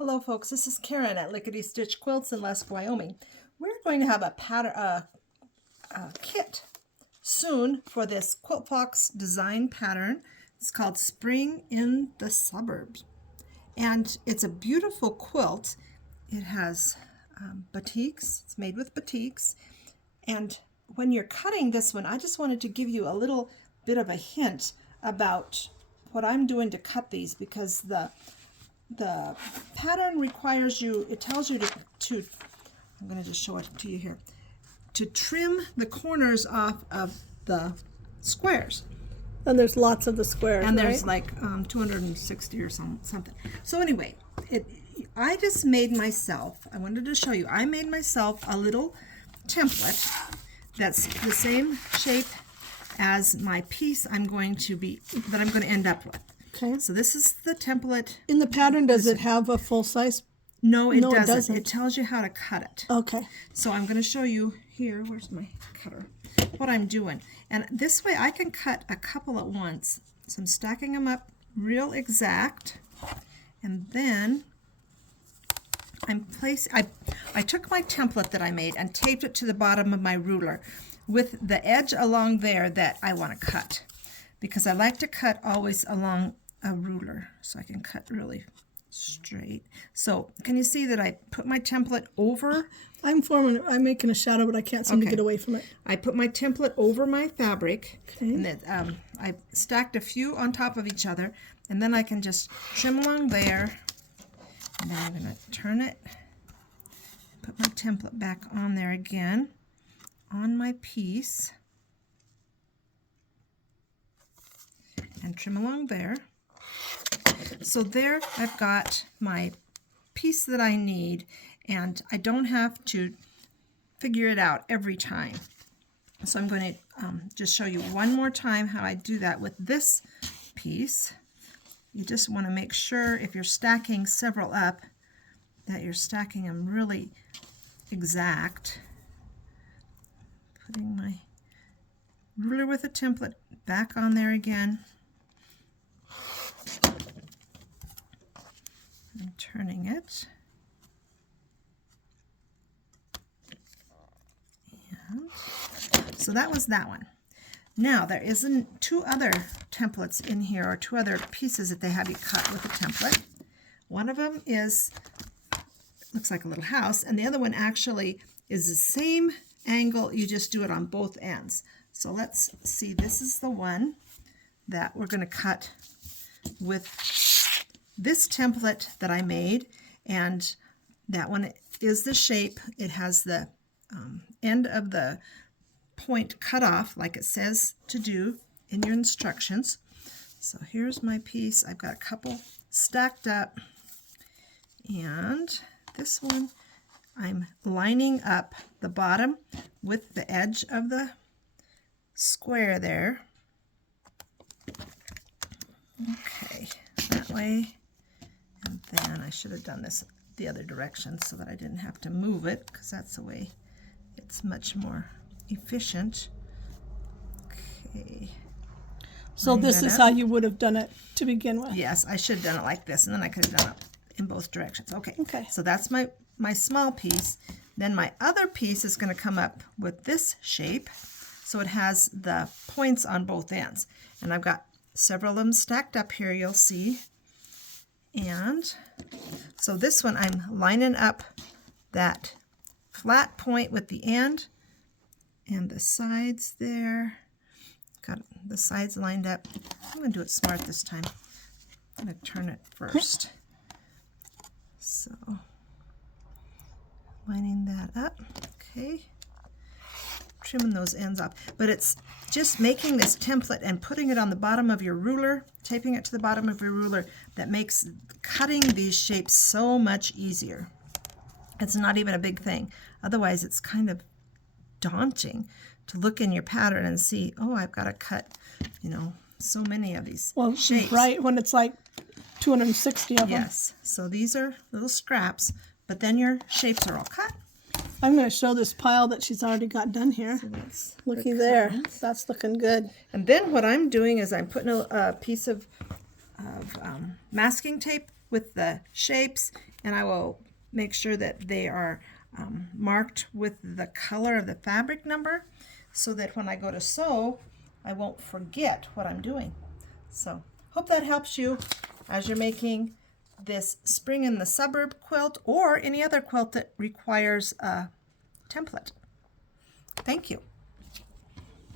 Hello folks, this is Karen at Lickety Stitch Quilts in Lesk, Wyoming. We're going to have a pattern, kit soon for this Quilt Fox design pattern. It's called Spring in the Suburbs. And it's a beautiful quilt. It has batiks, it's made with batiks. And when you're cutting this one, I just wanted to give you a little bit of a hint about what I'm doing to cut these, because the pattern requires you, it tells you to I'm going to just show it to you here, to trim the corners off of the squares. And there's lots of the squares, and there's right? like 260 or something. So anyway, I just made myself, I wanted to show you, I made myself a little template that's the same shape as my piece that I'm going to end up with. Okay. So this is the template. In the pattern, does it have a full size? No, it doesn't. It tells you how to cut it. Okay. So I'm going to show you here, where's my cutter, what I'm doing. And this way I can cut a couple at once. So I'm stacking them up real exact. And then I took my template that I made and taped it to the bottom of my ruler with the edge along there that I want to cut, because I like to cut always along a ruler so I can cut really straight. So can you see that I put my template over? I'm making a shadow, but I can't seem to get away from it. I put my template over my fabric, okay. And then I stacked a few on top of each other, and then I can just trim along there. And then I'm going to turn it, put my template back on there again on my piece, and trim along there. So there I've got my piece that I need, and I don't have to figure it out every time. So I'm going to just show you one more time how I do that with this piece. You just want to make sure, if you're stacking several up, that you're stacking them really exact. Putting my ruler with a template back on there again. I'm turning it. And so that was that one. Now there isn't two other templates in here, or two other pieces that they have you cut with a template. One of them looks like a little house, and the other one actually is the same angle, you just do it on both ends. So let's see, this is the one that we're going to cut with this template that I made, and that one is the shape. It has the end of the point cut off like it says to do in your instructions. So here's my piece. I've got a couple stacked up, and this one I'm lining up the bottom with the edge of the square there. Okay, that way. And then I should have done this the other direction so that I didn't have to move it, because that's the way it's much more efficient. Okay. So this is how you would have done it to begin with? Yes, I should have done it like this, and then I could have done it in both directions. Okay. Okay. So that's my small piece. Then my other piece is going to come up with this shape. So it has the points on both ends. And I've got several of them stacked up here, you'll see. And so this one, I'm lining up that flat point with the end and the sides there. Got the sides lined up. I'm going to do it smart this time. I'm going to turn it first. So, lining that up. Okay. Trimming those ends off. But it's just making this template and putting it on the bottom of your ruler, taping it to the bottom of your ruler, that makes cutting these shapes so much easier. It's not even a big thing. Otherwise, it's kind of daunting to look in your pattern and see, oh, I've got to cut, so many of these shapes. Right, when it's like 260 of them. Yes, so these are little scraps, but then your shapes are all cut. I'm going to show this pile that she's already got done here. So looky there. That's looking good. And then what I'm doing is I'm putting a piece of masking tape with the shapes and I will make sure that they are marked with the color of the fabric number so that when I go to sew, I won't forget what I'm doing. So hope that helps you as you're making this Spring in the Suburb quilt or any other quilt that requires a template. Thank you.